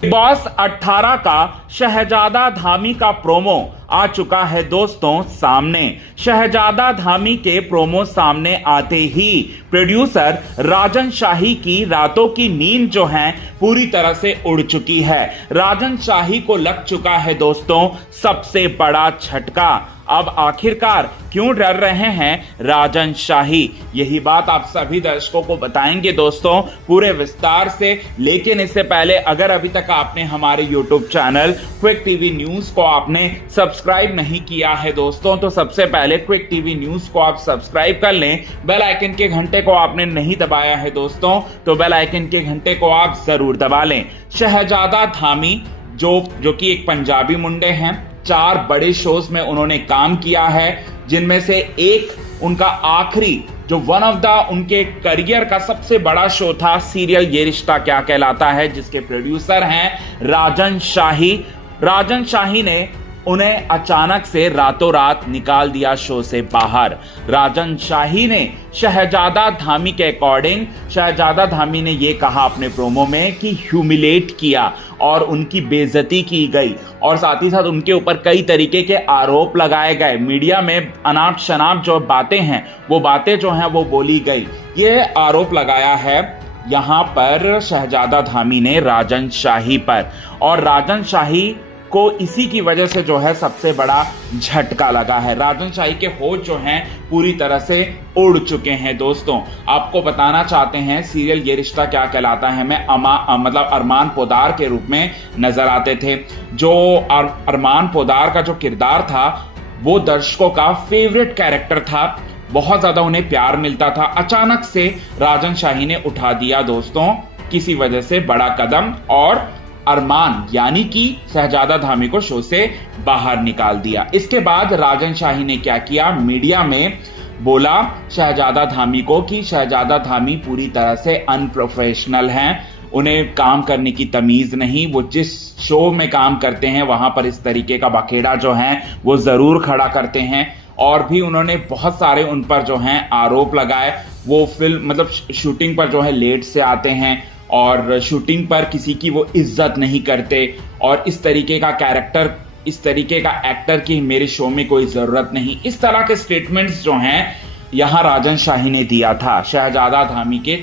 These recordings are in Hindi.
बिग बॉस 18 का शहजादा धामी का प्रोमो आ चुका है दोस्तों सामने। शहजादा धामी के प्रोमो सामने आते ही प्रोड्यूसर राजन शाही की रातों की नींद जो है पूरी तरह से उड़ चुकी है। राजन शाही को लग चुका है दोस्तों सबसे बड़ा झटका। अब आखिरकार क्यों डर रहे हैं राजन शाही, यही बात आप सभी दर्शकों को बताएंगे दोस्तों पूरे विस्तार से। लेकिन इससे पहले अगर अभी तक आपने हमारे YouTube channel quick TV news को आपने सब्सक्राइब नहीं किया है दोस्तों, तो सबसे पहले क्विक टीवी न्यूज को आप सब्सक्राइब कर लें। बेल आइकन के घंटे को आपने नहीं दबाया है दोस्तों, तो बेल आइकन के घंटे को आप जरूर दबा लें। शहजादा धामी जो कि एक पंजाबी मुंडे हैं, 4 बड़े शोज में उन्होंने काम किया है, जिनमें से एक उनका आखिरी जो वन ऑफ द उनके करियर का सबसे बड़ा शो था सीरियल ये रिश्ता क्या कहलाता है, जिसके प्रोड्यूसर हैं राजन शाही। राजन शाही ने उन्हें अचानक से रातों रात निकाल दिया शो से बाहर। राजन शाही ने शहजादा धामी के अकॉर्डिंग, शहजादा धामी ने यह कहा अपने प्रोमो में कि ह्यूमिलेट किया और उनकी बेइज्जती की गई, और साथ ही साथ उनके ऊपर कई तरीके के आरोप लगाए गए। मीडिया में अनाप शनाप जो बातें हैं वो बातें जो हैं वो बोली गई। ये आरोप लगाया है यहां पर शहजादा धामी ने राजन शाही पर, और राजन शाही को इसी की वजह से जो है सबसे बड़ा झटका लगा है। राजन शाही के होश जो हैं पूरी तरह से उड़ चुके हैं दोस्तों। आपको बताना चाहते हैं सीरियल ये रिश्ता क्या कहलाता है में अरमान पोदार के रूप में नजर आते थे। जो अरमान पोदार का जो किरदार था वो दर्शकों का फेवरेट कैरेक्टर था, बहुत ज्यादा उन्हें प्यार मिलता था। अचानक से राजन शाही ने उठा दिया दोस्तों किसी वजह से बड़ा कदम, और अरमान यानी कि शहजादा धामी को शो से बाहर निकाल दिया। इसके बाद राजन शाही ने क्या किया, मीडिया में बोला शहजादा धामी को कि शहजादा धामी पूरी तरह से अनप्रोफेशनल हैं, उन्हें काम करने की तमीज नहीं, वो जिस शो में काम करते हैं वहां पर इस तरीके का बखेड़ा जो है वो जरूर खड़ा करते हैं। और भी उन्होंने बहुत सारे उन पर जो हैं आरोप लगाए। वो फिल्म शूटिंग पर जो है लेट से आते हैं और शूटिंग पर किसी की वो इज्जत नहीं करते, और इस तरीके का कैरेक्टर, इस तरीके का एक्टर की मेरे शो में कोई जरूरत नहीं। इस तरह के स्टेटमेंट्स जो हैं यहां राजन शाही ने दिया था शहजादा धामी के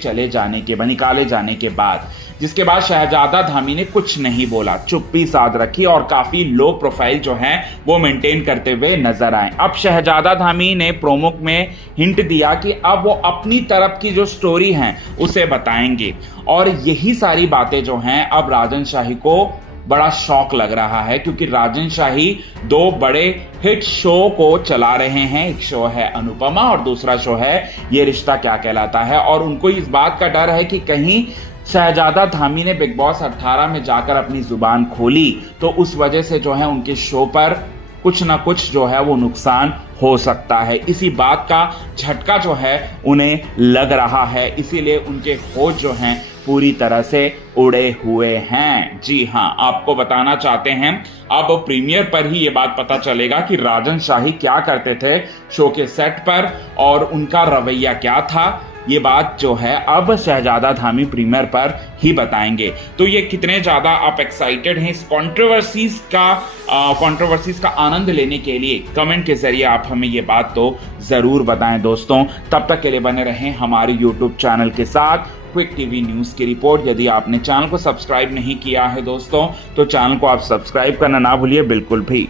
निकाले जाने के बाद, जिसके बाद शहजादा धामी ने कुछ नहीं बोला, चुप्पी साध रखी और काफी लो प्रोफाइल जो है वो मेंटेन करते हुए नजर आए। अब शहजादा धामी ने प्रोमो में हिंट दिया कि अब वो अपनी तरफ की जो स्टोरी है उसे बताएंगे, और यही सारी बातें जो हैं अब राजन शाही को बड़ा शौक लग रहा है, क्योंकि राजन शाही 2 बड़े हिट शो को चला रहे हैं। एक शो है अनुपमा और दूसरा शो है ये रिश्ता क्या कहलाता है, और उनको इस बात का डर है कि कहीं शहजादा धामी ने बिग बॉस 18 में जाकर अपनी जुबान खोली तो उस वजह से जो है उनके शो पर कुछ ना कुछ जो है वो नुकसान हो सकता है। इसी बात का झटका जो है उन्हें लग रहा है, इसीलिए उनके होश जो हैं पूरी तरह से उड़े हुए हैं। जी हां, आपको बताना चाहते हैं अब प्रीमियर पर ही ये बात पता चलेगा कि राजन शाही क्या करते थे शो के सेट पर और उनका रवैया क्या था। ये बात जो है अब शहजादा धामी प्रीमियर पर ही बताएंगे। तो ये कितने ज्यादा आप एक्साइटेड हैं इस कंट्रोवर्सीज का आनंद लेने के लिए, कमेंट के जरिए आप हमें ये बात तो जरूर बताएं दोस्तों। तब तक के लिए बने रहें हमारे YouTube चैनल के साथ क्विक टीवी न्यूज की रिपोर्ट। यदि आपने चैनल को सब्सक्राइब नहीं किया है दोस्तों, तो चैनल को आप सब्सक्राइब करना ना भूलिए बिल्कुल भी।